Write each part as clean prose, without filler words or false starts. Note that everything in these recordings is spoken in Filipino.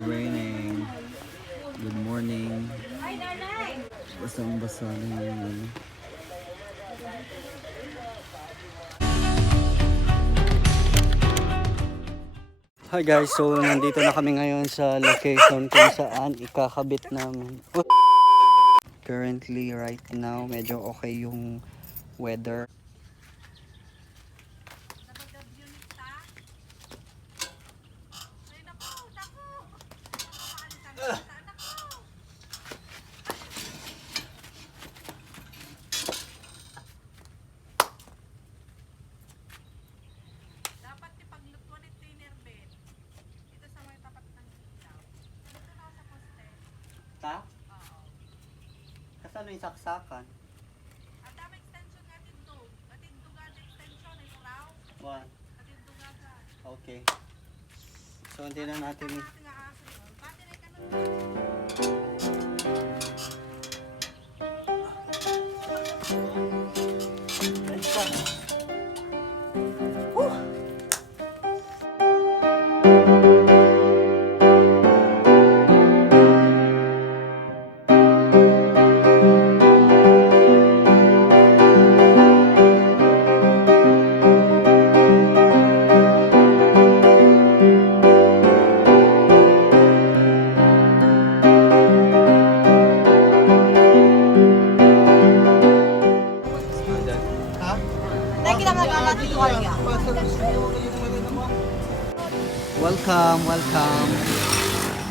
Raining. Good morning. Basang-basa na yun. Hi guys, so nandito na kami ngayon sa location kung saan ikakabit namin. Currently, right now, medyo okay yung weather. Ta? Oo. Kasano yung saksakan? Ang dami extension nga tindog. Atindog extension is raw. One. Atindog nga. Okay. So, hindi na natin eh. Let's go. Welcome, welcome.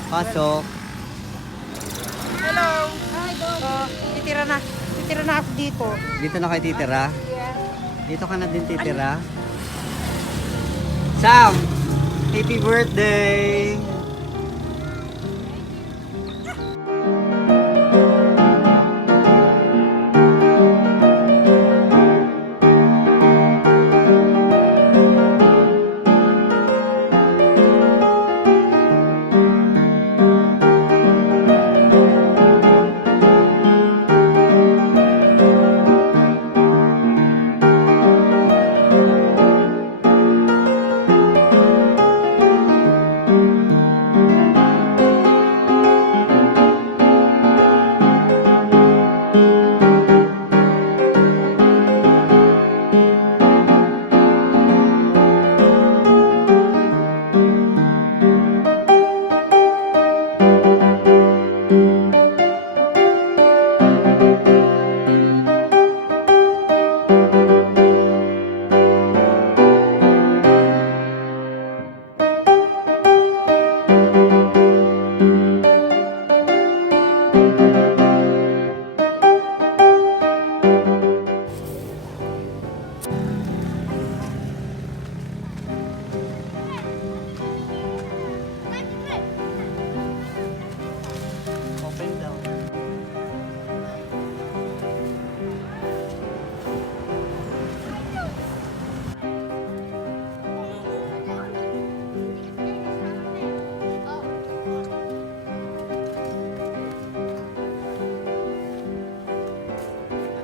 Pasok. Hello. Hi, titira na ako dito. Dito na kayo titira? Dito ka na din titira? Sam! Happy birthday!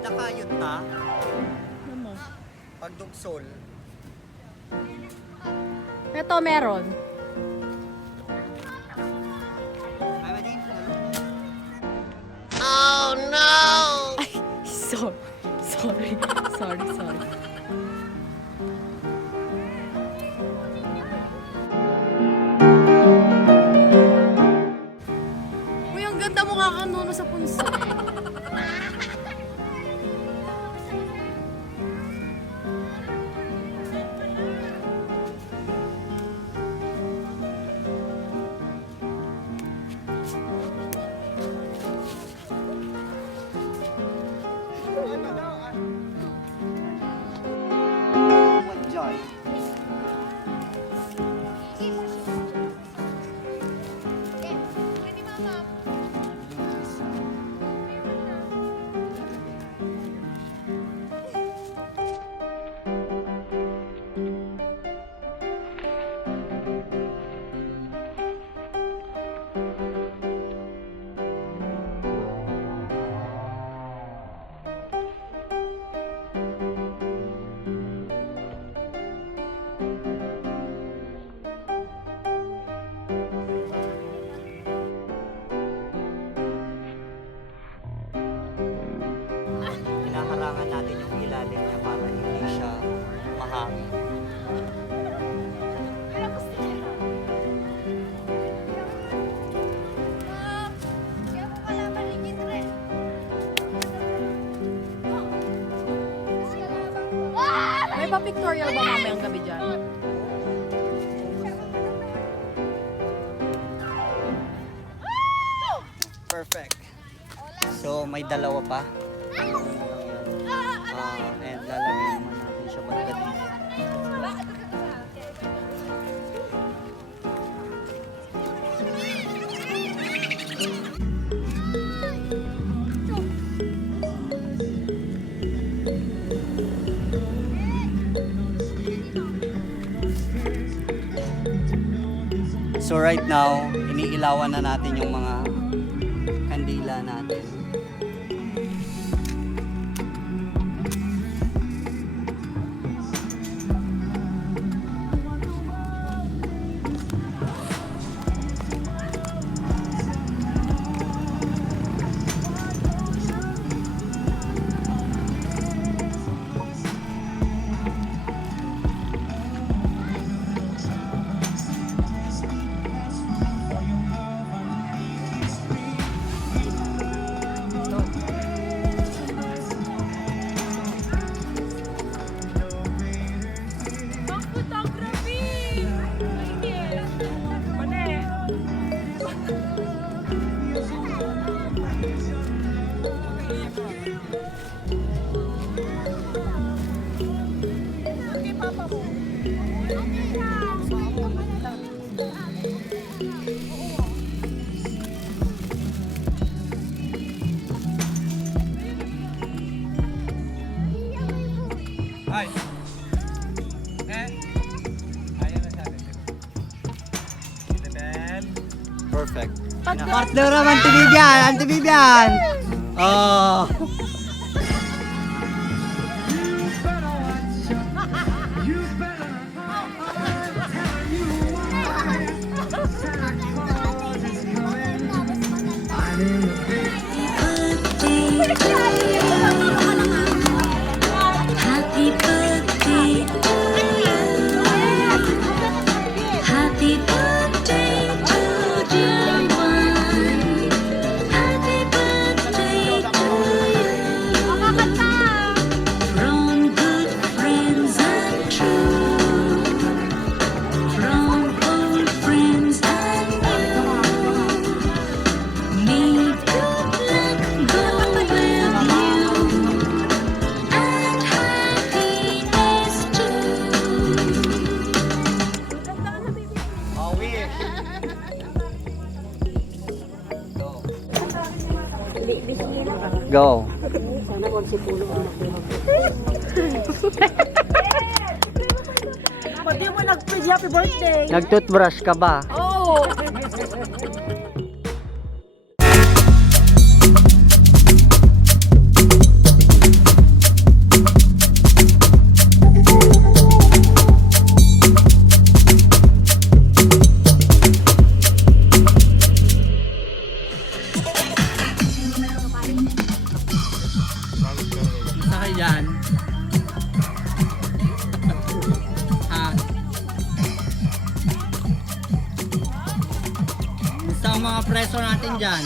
Nakayot ta? Pagdugsol. Ito meron. Oh no! Ay, sorry. Uy, ang ganda mo nga kanuno sa punso. hangin. May pa-pictorial ba mamayang gabi dyan? Perfect. So, may dalawa pa. And lalagyan naman natin siya banda dito. So right now, iniilawan na natin yung mga kandila natin. Ay. Ayan na sabi. Level. Perfect. Partner naman, Anti Bibian! Oh! Happy birthday to you. Happy birthday to dear one. Happy birthday to you. From good friends and true. From old friends and new. May good luck go with you. And happiness too. Oh, wish. Go. Pwede mo nag-pledge happy birthday! Nag-toothbrush ka ba? Oh! Isa kayo dyan. Ha? Gusto ang mga preso natin dyan.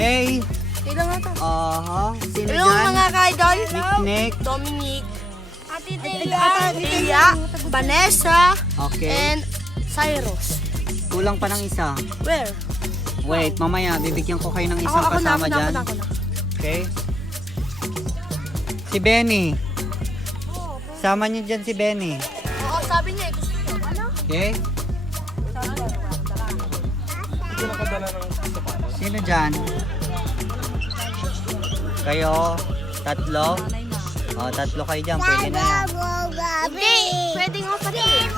Hey! Ilan nga to? Sino Hello dyan? mga ka-idol! Nick. Dominic, Ate Dea, Vanessa, Okay. and Cyrus. Kulang pa ng isa. Where? Wait, mamaya bibigyan ko kayo ng isang kasama dyan. Ako na. Okay? Si Benny. Sama niyo dyan si Benny. Oo, sabi niya, gusto niya. Ano? Okay? Sino dyan? Kayo? Tatlo? O, tatlo kayo dyan. Pwede na yan. Hindi, pwede nga pa rin.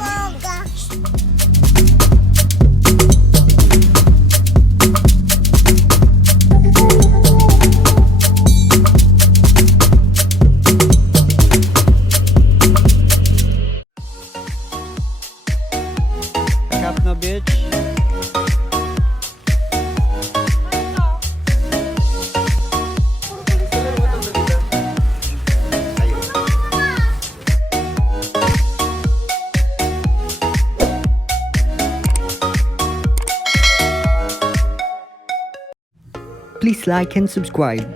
bitch. Please like and subscribe.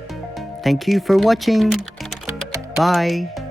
Thank you for watching. Bye.